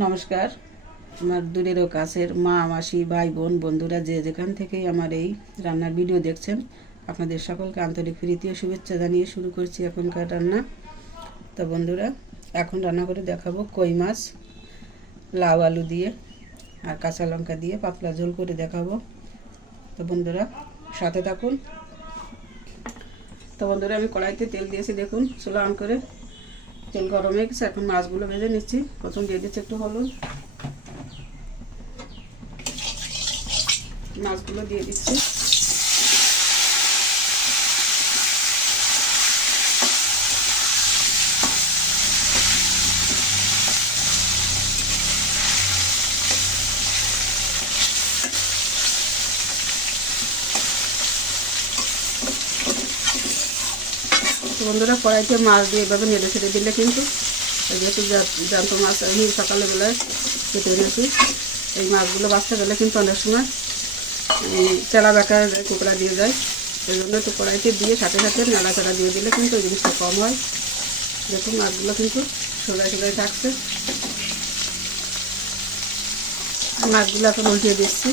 নমস্কার। আমার দূরেরও কাছের মা মাসি ভাই বোন বন্ধুরা যে যেখান থেকেই আমার এই রান্নার ভিডিও দেখছেন, আপনাদের সকলকে আন্তরিক প্রীতি ও শুভেচ্ছা জানিয়ে শুরু করছি এখনকার রান্না। তো বন্ধুরা, এখন রান্না করে দেখাবো কই মাছ লাউ আলু দিয়ে আর কাঁচা লঙ্কা দিয়ে পাতলা ঝোল করে দেখাবো। তো বন্ধুরা সাথে থাকুন। তো বন্ধুরা, আমি কড়াইতে তেল দিয়েছি, দেখুন চুলা অন করে তেল গরম হয়ে গেছে। এখন মাছগুলো ভেজে নিচ্ছি। প্রথম দিয়ে দিচ্ছি একটু হলুদ, মাছগুলো দিয়ে দিচ্ছি। বন্ধুরা, কড়াইতে মাছ দিয়ে এভাবে নেড়ে ছেড়ে দিলে কিন্তু যেহেতু জ্যান্ত মাছ আমি সকালবেলায় কেটে এনেছি, এই মাছগুলো বাঁচতে গেলে কিন্তু অনেক সময় তেলা বেঁকা কুকড়া দিয়ে যায়। এই জন্য একটু কড়াইতে দিয়ে সাথে সাথে নাড়াচাড়া দিয়ে দিলে কিন্তু ওই জিনিসটা কম হয়। দেখুন মাছগুলো কিন্তু সোজাই সোজাই থাকছে। মাছগুলো এখন উল্টিয়ে দিচ্ছি।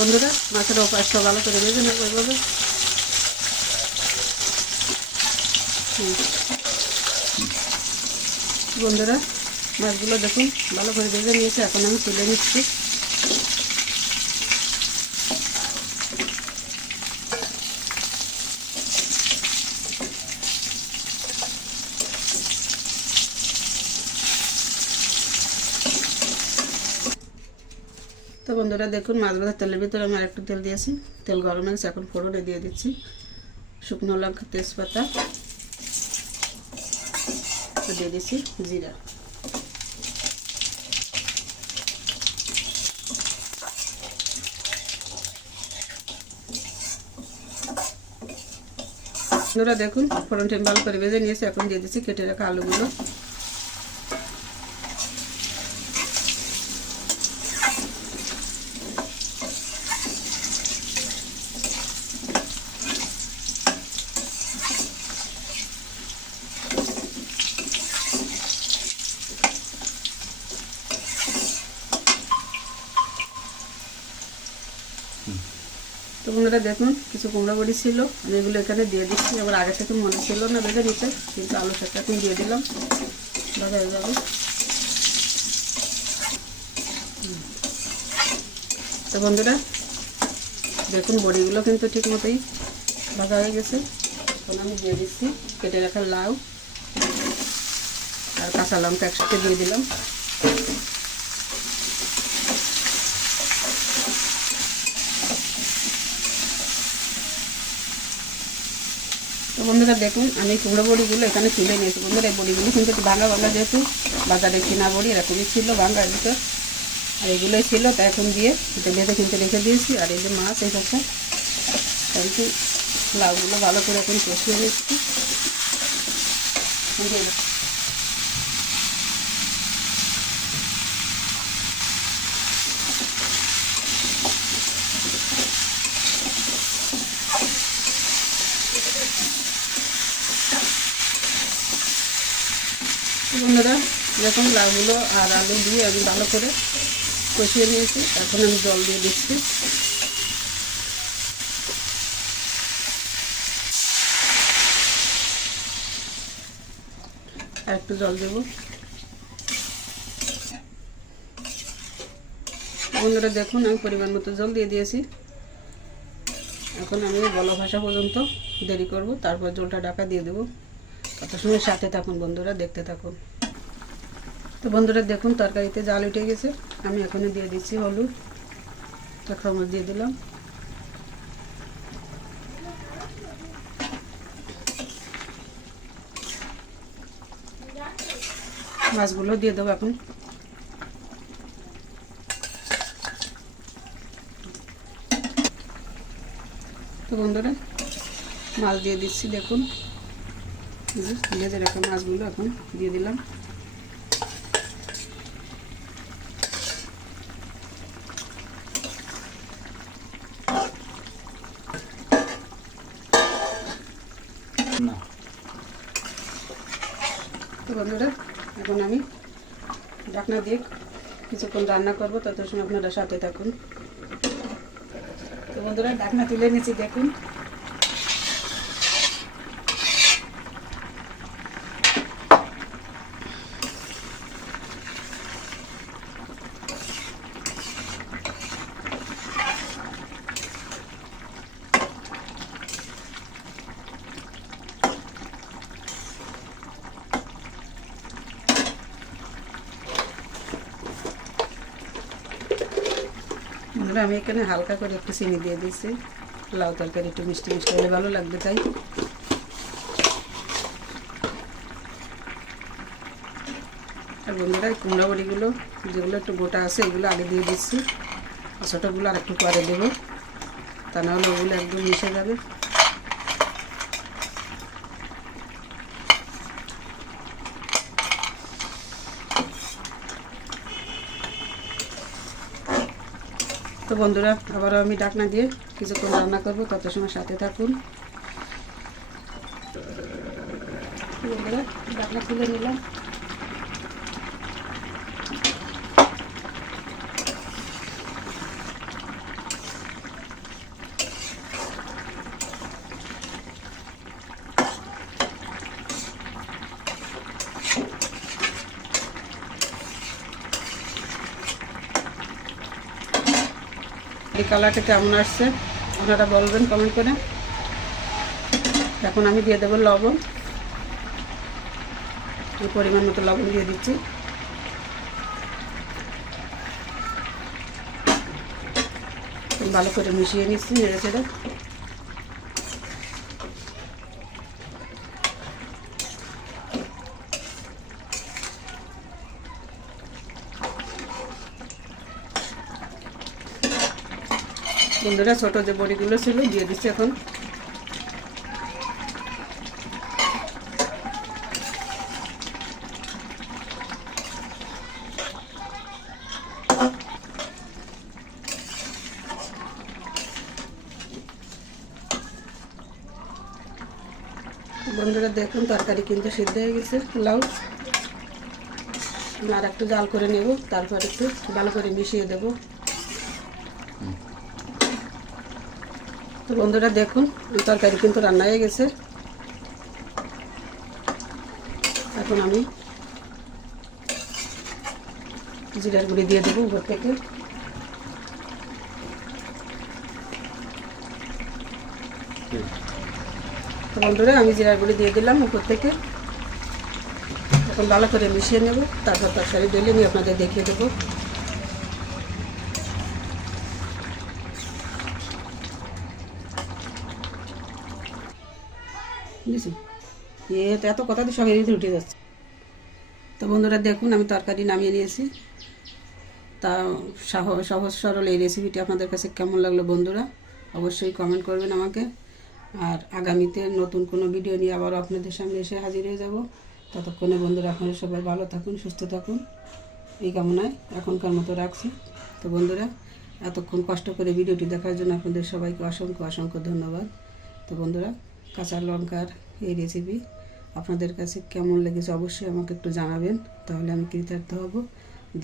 বন্ধুরা, মাছের ওপাশটা ভালো করে ভেজে নেবো এইভাবে। বন্ধুরা, মাছগুলো দেখুন ভালো করে ভেজে নিয়েছে, এখন আমি তুলে নিচ্ছি। তো বন্ধুরা দেখুন, মাছ ভাজার তেলের ভিতরে আমি আরেকটু তেল দিয়েছি। তেল গরম হয়ে গেছে, এখন ফোড়নে দিয়ে দিচ্ছি শুকনো লঙ্কা, তেজপাতা, দিয়ে দিচ্ছি জিরা। বন্ধুরা দেখুন, ফোড়নটা ভালো করে ভেজে নিয়েছি। এখন দিয়ে দিচ্ছি কেটে রাখা আলুগুলো। তো বন্ধুরা দেখুন, কিছু কুমড়া বড়ি ছিল, আমি এগুলো এখানে দিয়ে দিচ্ছি। আবার আগে থেকে মনে ছিল না ভেজে নিতে, কিন্তু আলুর সাথে এখন দিয়ে দিলাম, ভাজা হয়ে যাবে। তো বন্ধুরা দেখুন, বড়িগুলো কিন্তু ঠিক মতোই ভাজা হয়ে গেছে। এখন আমি দিয়ে দিচ্ছি কেটে রাখা লাউ আর কাঁচা লঙ্কা একসাথে দিয়ে দিলাম। তো বন্ধুরা দেখুন, আমি কুমড়ো বড়িগুলো এখানে তুলে নিয়েছি। বন্ধুরা, এই বড়িগুলো কিন্তু একটু ভাঙা ভাঙা, যেহেতু বাজারে কিনা বড়ি এরকমই ছিল ভাঙার ভিতর, আর এগুলোই ছিল। তাই এখন দিয়ে এটা বেঁধে কিনতে রেখে দিয়েছি। আর এই যে মাছ, এই হচ্ছে কিন্তু লাউগুলো ভালো করে এখন কষিয়ে নিচ্ছি। বন্ধুরা যখন লাউগুলো আর আলু দিয়ে আমি ভালো করে কষিয়ে নিয়েছি, এখন আমি জল দিয়ে দিচ্ছি। আর একটু জল দেব। বন্ধুরা দেখুন, আমি পরিমাণ মতো জল দিয়ে দিয়েছি। এখন আমি বলা ভাষা পর্যন্ত দেরি করব, তারপর জলটা ঢাকা দিয়ে দেবো। কত সময় সাথে থাকুন বন্ধুরা, দেখতে থাকুন। তো বন্ধুরা দেখুন, তরকারিতে জাল উঠে গেছে। আমি এখানে দিয়ে দিচ্ছি হলুদ, এক চামচ দিয়ে দিলাম। মাছগুলো দিয়ে দেবো এখন। তো বন্ধুরা মাছ দিয়ে দিচ্ছি, দেখুন ভেজে রাখা মাছগুলো এখন দিয়ে দিলাম। বন্ধুরা, এখন আমি ঢাকনা দিয়ে কিছুক্ষণ রান্না করব, তত সময় আপনারা সাথে থাকুন। তো বন্ধুরা, ঢাকনা তুলে নিয়েছি, দেখুন। বন্ধুরা, আমি এখানে হালকা করে একটু চিনি দিয়ে দিচ্ছি। লাউ তরকারি একটু মিষ্টি মিষ্টি হলে ভালো লাগবে, তাই। আর বন্ধুরা, এই কুমড়া বড়িগুলো যেগুলো একটু গোটা আছে এগুলো আগে দিয়ে দিচ্ছি, আর ছোটোগুলো আর একটু পরে দেবো, তা নাহলে ওগুলো একদম মিশে যাবে। তো বন্ধুরা, আবারও আমি ঢাকনা দিয়ে কিছুক্ষণ রান্না করবো, তত সময় সাথে থাকুন। বন্ধুরা, ঢাকনা খুলে নিলাম। এই কালারটা কেমন আসছে আপনারা বলবেন কমেন্ট করে। এখন আমি দিয়ে দেবো লবণ, এই পরিমাণ মতো লবণ দিয়ে দিচ্ছি। ভালো করে মিশিয়ে নিচ্ছি নেড়ে চেড়ে। বন্ধুরা, ছোটো যে বড়িগুলো ছিল দিয়ে দিচ্ছি এখন। বন্ধুরা, দেখুন তরকারি কিন্তু সিদ্ধ হয়ে গেছে। লাউ আর একটু জাল করে নেব, তারপর একটু ভালো করে মিশিয়ে দেব। তো বন্ধুরা, দেখুন তরকারি কিন্তু রান্না হয়ে গেছে। এখন আমি জিরার গুঁড়ি দিয়ে দেবো উপর থেকে। তো বন্ধুরা, আমি জিরার গুঁড়ি দিয়ে দিলাম উপর থেকে। এখন ভালো করে মিশিয়ে নেব, তারপর তরকারি ঢেলে নিয়ে আপনাদের দেখিয়ে দেবো। বুঝেছি, এত কথা তো সবাই উঠে যাচ্ছে। তো বন্ধুরা, দেখুন আমি তরকারি নামিয়ে নিয়েছি। তা সহজ সরল এই রেসিপিটি আপনাদের কাছে কেমন লাগলো বন্ধুরা, অবশ্যই কমেন্ট করবেন আমাকে। আর আগামীতে নতুন কোনো ভিডিও নিয়ে আবারও আপনাদের সামনে এসে হাজির হয়ে যাব। ততক্ষণে বন্ধুরা, আপনারা সবাই ভালো থাকুন, সুস্থ থাকুন, এই কামনায় এখনকার মতো রাখছি। তো বন্ধুরা, এতক্ষণ কষ্ট করে ভিডিওটি দেখার জন্য আপনাদের সবাইকে অসংখ্য অসংখ্য ধন্যবাদ। তো বন্ধুরা, কাঁচা লঙ্কার এই রেসিপি আপনাদের কাছে কেমন লেগেছে অবশ্যই আমাকে একটু জানাবেন, তাহলে আমি কৃতার্থ হব।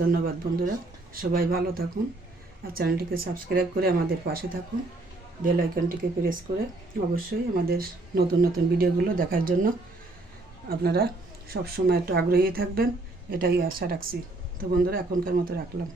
ধন্যবাদ বন্ধুরা, সবাই ভালো থাকুন। আর চ্যানেলটিকে সাবস্ক্রাইব করে আমাদের পাশে থাকুন, বেল আইকনটিকে প্রেস করে অবশ্যই আমাদের নতুন নতুন ভিডিওগুলো দেখার জন্য আপনারা সবসময় একটু আগ্রহী থাকবেন, এটাই আশা রাখছি। তো বন্ধুরা, এখনকার মতো রাখলাম।